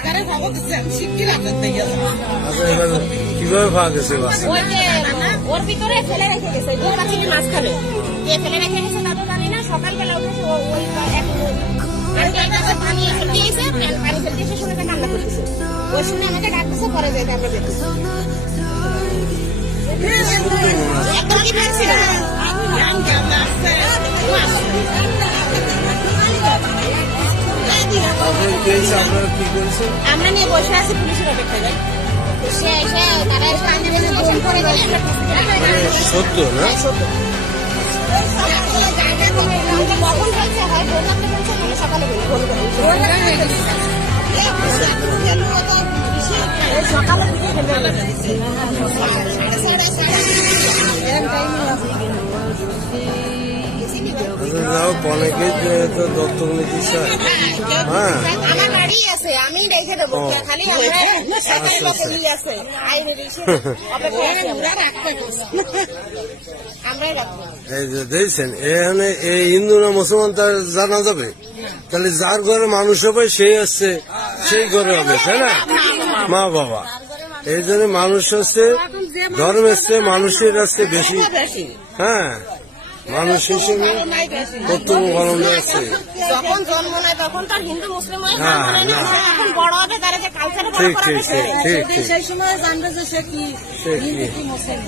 কিভাবে পাওয়া গেছে? ওর ভিতরে ফেলে রেখে গেছে, দুই পাঁচিলি মাঝখানে কে ফেলে রেখে গেছে তা তো জানি না। সকালবেলা উঠেছে ওই পানি ফেলতে গেছে, পানি ফেলতে এসে শুনে কান্না করতেছে। ওই শুনে আমাকে ডাকতেছে, পরে যাইতে আমরা দেখতেছি একদম কি ফেলছিল। আমরা নিয়ে বসে আছি পুলিশের অপেক্ষায়। সত্য না? কখন হয়েছে হয় ভোর রাতে বলছে, মানে সকালে সকালের দিকে অনেকে তো দত্তক নিতে চায়। হ্যাঁ, আমার গাড়ি আছে, আমি রেখে দেবো, খালি আমরাই রাখবো। এই যে দেখছেন, এখানে এই হিন্দু না মুসলমান তার জানা যাবে? তাহলে যার ঘরে মানুষ হবে সেই আসছে, সেই ঘরে হবে, তাই না? মা বাবা এই জন্য মানুষ হচ্ছে ধর্মের চেয়ে মানুষের কাছে বেশি। হ্যাঁ, মানুষ হিসেবে কর্তব্য পালন আছে। যখন জন্ম নেয় তখন তার হিন্দু মুসলিম এখন বড় হবে, তারা যে কালচারে ঠিক ঠিক ঠিক ঠিক সেই সময় জানবে যে সে কি মুসলিম।